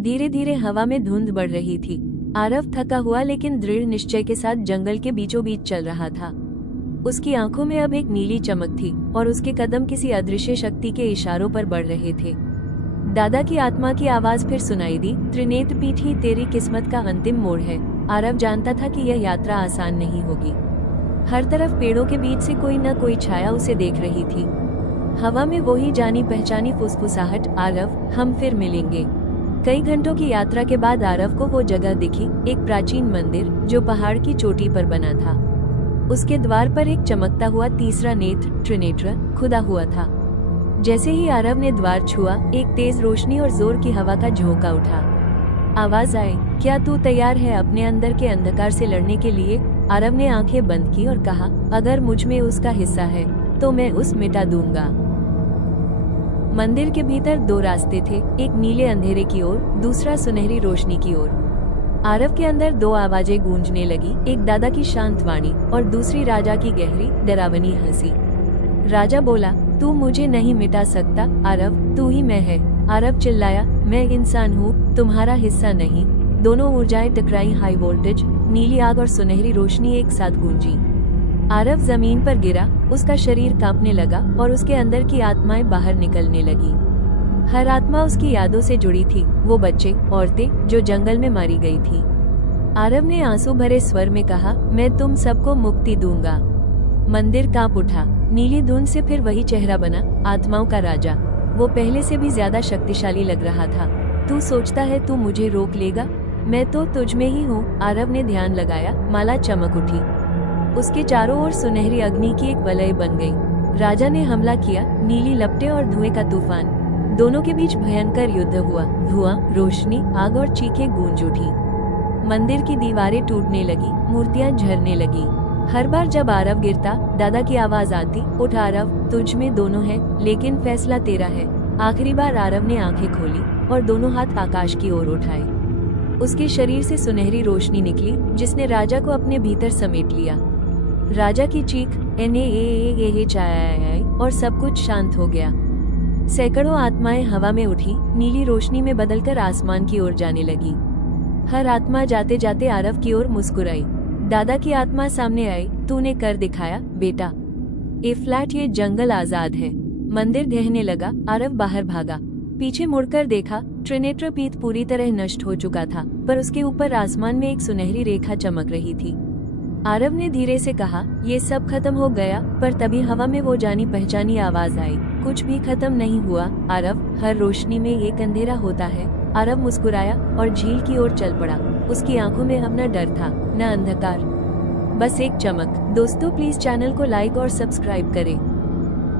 धीरे धीरे हवा में धुंध बढ़ रही थी। आरव थका हुआ लेकिन दृढ़ निश्चय के साथ जंगल के बीचों बीच चल रहा था। उसकी आंखों में अब एक नीली चमक थी और उसके कदम किसी अदृश्य शक्ति के इशारों पर बढ़ रहे थे। दादा की आत्मा की आवाज फिर सुनाई दी, त्रिनेत्र पीठ ही तेरी किस्मत का अंतिम मोड़ है। आरव जानता था कि यह यात्रा आसान नहीं होगी। हर तरफ पेड़ों के बीच से कोई न कोई छाया उसे देख रही थी। हवा में वही जानी पहचानी फुसफुसाहट, आरव हम फिर मिलेंगे। कई घंटों की यात्रा के बाद आरव को वो जगह दिखी, एक प्राचीन मंदिर जो पहाड़ की चोटी पर बना था। उसके द्वार पर एक चमकता हुआ तीसरा नेत्र, त्रिनेत्र, खुदा हुआ था। जैसे ही आरव ने द्वार छुआ, एक तेज रोशनी और जोर की हवा का झोंका उठा। आवाज आई, क्या तू तैयार है अपने अंदर के अंधकार से लड़ने के लिए? आरव ने आंखें बंद की और कहा, अगर मुझ में उसका हिस्सा है तो मैं उस मिटा दूंगा। मंदिर के भीतर दो रास्ते थे, एक नीले अंधेरे की ओर, दूसरा सुनहरी रोशनी की ओर। आरव के अंदर दो आवाजें गूंजने लगी, एक दादा की शांत वाणी और दूसरी राजा की गहरी डरावनी हंसी। राजा बोला, तू मुझे नहीं मिटा सकता आरव, तू ही मैं है। आरव चिल्लाया, मैं इंसान हूँ, तुम्हारा हिस्सा नहीं। दोनों ऊर्जाएं टकराई, हाई वोल्टेज, नीली आग और सुनहरी रोशनी एक साथ गूंजी। आरव जमीन पर गिरा, उसका शरीर कांपने लगा और उसके अंदर की आत्माएं बाहर निकलने लगी। हर आत्मा उसकी यादों से जुड़ी थी, वो बच्चे, औरतें जो जंगल में मारी गई थी। आरव ने आंसू भरे स्वर में कहा, मैं तुम सबको मुक्ति दूंगा। मंदिर कांप उठा, नीली धुंध से फिर वही चेहरा बना, आत्माओं का राजा। वो पहले से भी ज्यादा शक्तिशाली लग रहा था। तू सोचता है तू मुझे रोक लेगा? मैं तो तुझ में ही हूँ। आरव ने ध्यान लगाया, माला चमक उठी, उसके चारों ओर सुनहरी अग्नि की एक वलय बन गई। राजा ने हमला किया, नीली लपटें और धुएं का तूफान। दोनों के बीच भयंकर युद्ध हुआ, धुआं, रोशनी, आग और चीखें गूंज उठी। मंदिर की दीवारें टूटने लगी, मूर्तियां झरने लगी। हर बार जब आरव गिरता, दादा की आवाज आती, उठ आरव, तुझ में दोनों है, लेकिन फैसला तेरा है। आखिरी बार आरव ने आंखें खोली और दोनों हाथ आकाश की ओर उठाए। उसके शरीर से सुनहरी रोशनी निकली, जिसने राजा को अपने भीतर समेट लिया। राजा की चीख, चाय, और सब कुछ शांत हो गया। सैकड़ों आत्माएं हवा में उठी, नीली रोशनी में बदलकर आसमान की ओर जाने लगी। हर आत्मा जाते जाते आरव की ओर मुस्कुराई। दादा की आत्मा सामने आई, तूने कर दिखाया बेटा। ए फ्लैट, ये जंगल आजाद है। मंदिर ढहने लगा, आरव बाहर भागा। पीछे मुड़कर देखा, त्रिनेत्र पीठ पूरी तरह नष्ट हो चुका था, पर उसके ऊपर आसमान में एक सुनहरी रेखा चमक रही थी। आरव ने धीरे से कहा, ये सब खत्म हो गया, पर तभी हवा में वो जानी पहचानी आवाज आई, कुछ भी खत्म नहीं हुआ आरव, हर रोशनी में एक अंधेरा होता है। आरव मुस्कुराया और झील की ओर चल पड़ा। उसकी आंखों में अब न डर था, न अंधकार, बस एक चमक। दोस्तों प्लीज चैनल को लाइक और सब्सक्राइब करें।